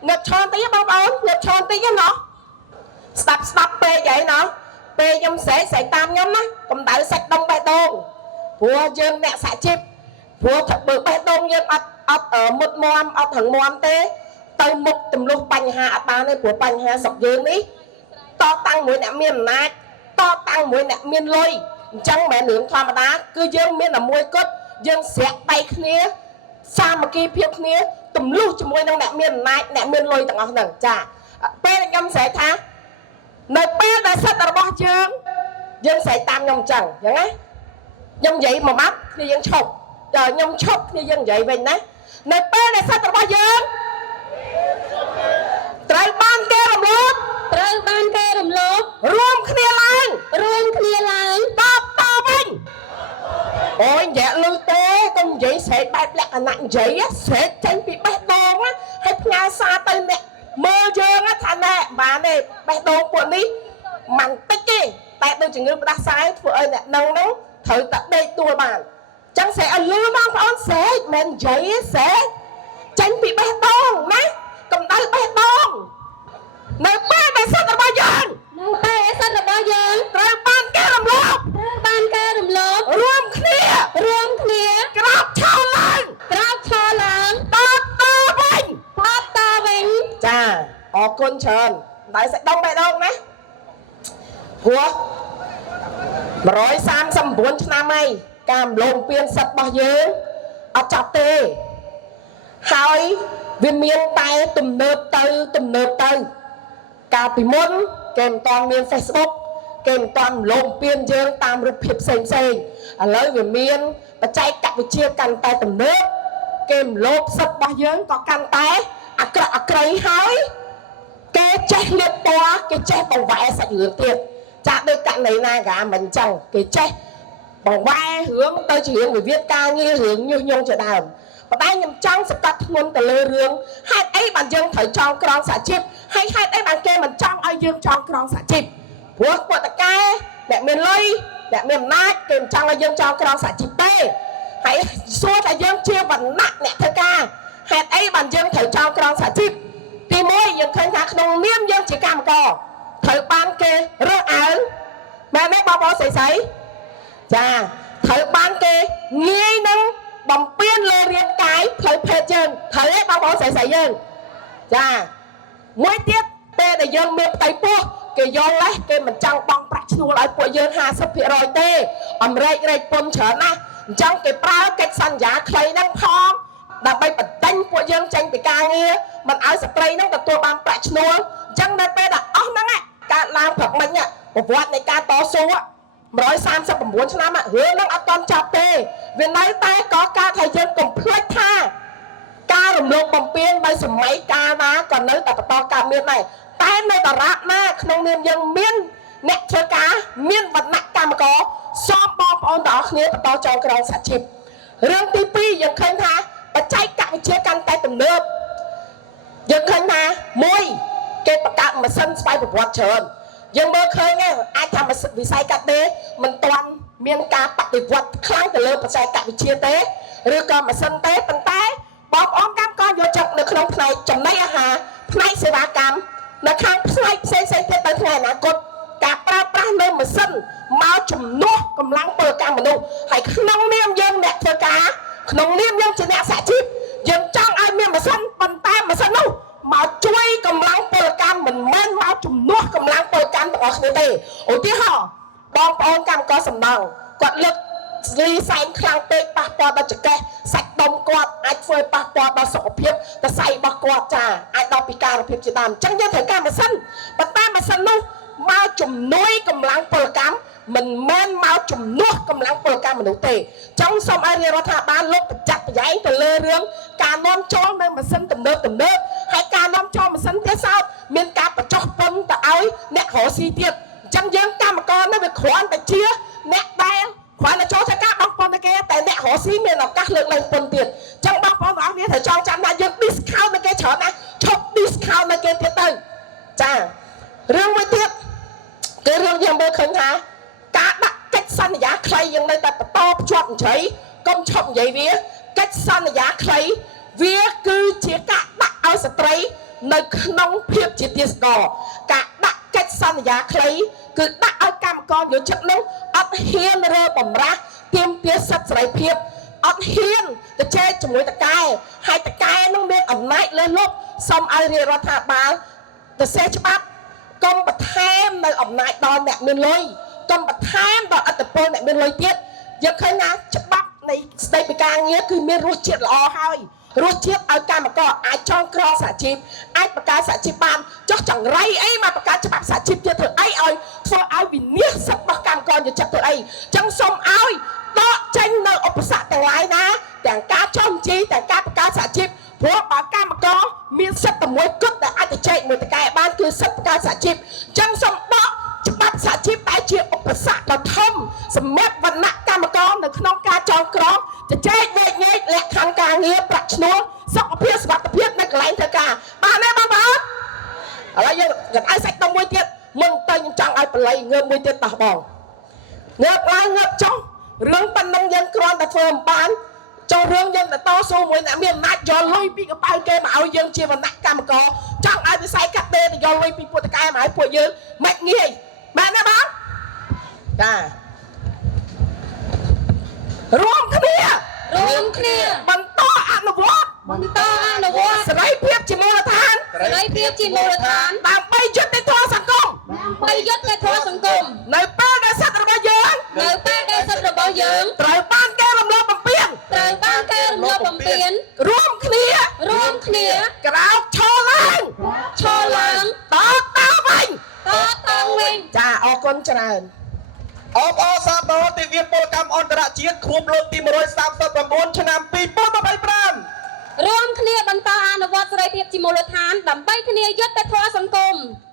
nghịch tròn tí bông ôn nghịch tròn tí chứ nó stop bê vậy nó bê nhom sẽ tam nhom á cầm đợi sạch đông bê đôn vừa dương nè xả chip vừa thật bự bê đôn dương ọt ở một mồm ọt thằng mồm tê từ một tùm lúc bánh hạ ba này của bánh hạ sọc dương đi to tăng mũi nẹ miền nát to tăng mũi nẹ miền lôi chẳng mẹ nướng thoa mà đá cứ dương miền là môi cốt dương xẹt tay khía xa mà kia phiếp khía tùm lúc cho môi nẹ miền nát nẹ miền lôi tặng ngọc nâng chà bê nhom sẽ thá nơi bê đã sạch ở bó chương dương sẽ tam nhom chẳng chẳng ấy nhom vậy mà mắt thì dương chọc chờ nhom chọc thì dương vậy vậy nè nơi bê đã sạch ở bó chương trời ban kê làm lốtត្រូវបានគេរំលោភ រួមគ្នាឡើង រួមគ្នាឡើង តបវិញអូយនិយាយលឺទេកុំនិយាយស្រែកបែបលក្ខណៈនិយាយស្រែកចេញពីបេះដូងហើយផ្ញើសារទៅអ្នកមើលយើងថាណែបានទេបេះដូងពួកនេះមិនតិចទេតែដូចជំងឺផ្ដាសាយធ្វើឲ្យអ្នកនឹងហ្នឹងត្រូវតែដេកទួលបានចឹងស្រែកឲ្យលឺបងប្អូនស្រែកមិននិយាយស្រែកចេញពីបេះដូងណាកម្ដៅបេះដូងនៅពេលដែលសិទ្ធិរបស់យើង នៅពេលសិទ្ធិរបស់យើង ត្រូវបានគេរំលោភ ត្រូវបានគេរំលោភ រួមគ្នា រួមគ្នា ក្រោកឈរឡើង ក្រោកឈរឡើង តបវិញ តបតវិញ ចាអរគុណច្រើនដោយសេចដងបេះដូងណាព្រោះ139ឆ្នាំហើយការរំលោភពៀនសិទ្ធិរបស់យើងអត់ចប់ទេហើយវាមានតែទំនើបទៅកាលពីមុនគេមិនតាន់មាន Facebook គេមិនតាន់រំលោភពៀនយើងតាមរូបភាពផ្សេងឥឡូវវាមានបច្ចេកវិទ្យាកាន់តែទំនើបគេរំលោភសិទ្ធិរបស់យើងក៏កាន់តែអាក្រក់អាក្រៃហើយគេចេះលៀបពណ៌គេចេះបង្វែរសាច់រឿងទៀតចាក់ដូចករណីណាកាមិនអញ្ចឹងគេចេះបង្វែររឿងទៅជារឿងវិវាទការងាររឿងញុះញង់ជាដើមប៉ុន្តែខ្ញុំចង់សកាត់ធ្ងន់ទៅលើរឿងហេតុអីបានយើងត្រូវចងក្រងសហជីពហើយហេតុអីបានគេមិនចង់ឲ្យយើងចងក្រងសហជីពព្រោះពួកតកែអ្នកមានលុយអ្នកមានអំណាចគេមិនចង់ឲ្យយើងចងក្រងសហជីពទេហើយសួរថាយើងជាវណ្ណៈអ្នកធ្វើការហេតុអីបានយើងត្រូវចងក្រងសហជីពទី1យើងឃើញថាក្នុងនាមយើងជាកម្មករត្រូវបានគេរើសអើងមែនទេបងប្អូនស្រីចាត្រូវបានគេងាយនឹងបំពេញលើរាងកាយផ្លូវភេទយើងត្រូវទេបងប្អូនស្រីយើងចាមួយទៀតពេលដែលយើងមានផ្ទៃពោះគេយកលេសគេមិនចង់បង់ប្រាក់ឈ្នួលឲ្យពួកយើង 50% ទេអាមេរិករែកពន្ធច្រើនណាស់អញ្ចឹងគេប្រើកិច្ចសន្យាខ្លីហ្នឹងផងដើម្បីបណ្ដេញពួកយើងចេញពីការងារមិនឲ្យស្ត្រីហ្នឹងទទួលបានប្រាក់ឈ្នួលអញ្ចឹងនៅពេលដែលអស់ហ្នឹងកើតឡើងព្រឹកមិញប្រវត្តិនៃការតស៊ូ139ឆ្នាំរឿងហ្នឹងអត់ទាន់ចប់ទេវានៅតែក៏ការថាយើងកុំភ្លេចថាការរំលោភបំពានដោយសម័យកាលណាក៏នៅតែបន្តកើតមានដែរតែនៅតារាណាក្នុងនាមយើងមានអ្នកធ្វើការមានវណ្ណៈកម្មករសូមបងប្អូនទាំងអស់គ្នាបន្តចងក្រងសហជីពរឿងទី2យើងឃើញថាបច្ចេកវិទ្យាកាន់តែទំនើបយើងឃើញថា1គេបង្កើតម៉ាស៊ីនស្វ័យប្រវត្តិច្រើនយើងមើលឃើញអាចថាវិស័យកាត់ដេរមិនទាន់មានការបដិវត្តខ្លាំងទៅលើបច្ចេកវិទ្យាទេឬក៏ម៉ាស៊ីនទេប៉ុន្តែបងប្អូនកម្មករយកចិត្តនៅក្នុងផ្នែកចំណីអាហារផ្នែកសេវាកម្មនៅខាងផ្នែកផ្សេងទៀតទៅថ្ងៃអនាគតការប្រើប្រាស់នៅម៉ាស៊ីនមកជំនួសកម្លាំងពលកម្មមនុស្សហើយក្នុងនាមយើងអ្នកធ្វើការក្នុងនាមយើងជាអ្នកសហជីពយើងចង់ឲ្យមានម៉ាស៊ីនប៉ុន្តែម៉ាស៊ីននោះមកជួយកម្លាំងពលកម្មមិនមែនមកជំនួសកម្លាំងពលកម្មទាំងអស់គ្នាទេឧទាហរណ៍បងប្អូនកម្មករសំណង់គាត់លើកស្លីសែងខ្លាំងពេកប៉ះពាល់ដល់ចង្កេះសាច់ដុំគាត់អាចធ្វើប៉ះពាល់ដល់សុខភាពសរសៃរបស់គាត់ចាអាចដល់ពិការភាពជាដើមអញ្ចឹងយើងត្រូវការម៉ាស៊ីនប៉ុន្តែម៉ាស៊ីននោះមកជំនួយកម្លាំងពលកម្មមិនមែនមកជំនួសកម្លាំងពលកម្មមនុស្សទេចង់សូមឲ្យរាជរដ្ឋាភិបាលលោកប្រចាំប្រយែងទៅលើរឿងការនាំចូលនៅម៉ាស៊ីនទំនើបហើយការនាំចូលម៉ាស៊ីនទេសោតមានការបញ្ចុះពន្ធទៅឲ្យអ្នករកស៊ីទៀតអញ្ចឹងយើងកម្មករនេះវាគ្រាន់តែជាអ្នកដែលគ្រាន់តែចូលធ្វើការបង់ពន្ធទៅគេតែអ្នករកស៊ីមានឱកាសលើកឡើងពន្ធទៀតអញ្ចឹងបងប្អូនទាំងអស់គ្នាត្រូវចងចាំថាយើង discount នៅគេច្រើនណាស់ឈប់ discount នៅគេទៀតទៅចារឿងមួយទៀតគឺរឿងយើងមើលឃើញថាការដាក់កិច្ចសន្យាខ្លីយើងនៅតែបន្តភ្ជាប់អញ្ជ័យកុំឈប់និយាយវាកិច្ចសន្យាខ្លីវាគឺជាការដាក់ឲ្យស្ត្រី នៅក្នុងភាពជាទាសករការដាក់កិច្ចសន្យាខ្លីគឺដាក់ឲ្យកម្មករយោជិតនោះអត់ហ៊ានរើបំរាស់ទាមទារសិទ្ធិសេរីភាពអត់ហ៊ានទៅជែកជាមួយតកែហើយតកែនោះមានអំណាចលើសលប់សូមឲ្យរាជរដ្ឋាភិបាលទៅសេះច្បាប់កុំបន្ថែមនៅអំណាចដល់អ្នកមានលុយកុំបន្ថែមដល់អត្តពលអ្នកមានលុយទៀតយើងឃើញណាច្បាប់នៃស្តីពីការងារគឺមានរសជាតិល្អហើយរសជាតិឲ្យកម្មករអាចចងក្រងសហជីពអាចបង្កើតសហជីពបានចុះចង្រៃអីមកបង្កើតច្បាប់សហជីពទៀតធ្វើអីឲ្យធ្វើឲ្យវិនិច្ឆ័យសិទ្ធិរបស់កម្មករយោជិតធ្វើអីចឹងសូមឲ្យដកចេញនៅឧបសគ្គទាំងឡាយណាទាំងការចុះបញ្ជីទាំងការបង្កើតសហជីពព្រោះបើកម្មករមានសិទ្ធិតែមួយគត់ដែលអាចទៅចែកមួយតកែបានគឺសិទ្ធិបង្កើតសហជីពចឹងសូមដកច្បាប់សហជីពដែលជាឧបសគ្គដ៏ធំសម្រាប់វណ្ណៈកម្មករនៅក្នុងការចងក្រងជជែកវែកញែកលក្ខខណ្ឌការងារប្រាក់ឈ្នួលសុខភាពសុវត្ថិភាពនៅកន្លែងធ្វើការបានទេបងប្អូនឥឡូវយើងកណ្ដាលសាច់ដុំមួយទៀតមុនទៅខ្ញុំចង់ឲ្យបល័យងើបមួយទៀតដោះបងងើបឡើងងើបចុះរឿងប៉ុណ្ណឹងយើងគ្រាន់តែធ្វើមិនបានចុះរឿងយើងទៅតស៊ូមួយអ្នកមានអំណាចយកលុយពីកប៉ៅគេមកឲ្យយើងជាវណ្ណៈកម្មករចង់ឲ្យវិស័យកាត់ដេរទៅយកលុយពីពួកតកែមកឲ្យពួកយើងមិនងាយមែនទេបងចារួមគ្នាបន្តអនុវត្តសេរីភាពជាមូលដ្ឋានដើម្បីយុត្តិធម៌សង្គមនៅពេលដែលសិទ្ធិរបស់យើងត្រូវបានគេរំលោភបំពានរួមគ្នាក្រោកឈរឡើងតវិញចាអរគុណច្រើនអបអរសាទរទិវាពលកម្មអន្តរជាតិខួបលើកទី139ឆ្នាំ2025រួមគ្នាបន្តអនុវត្តសេរីភាពជាមូលដ្ឋានដើម្បីធានាយុត្តិធម៌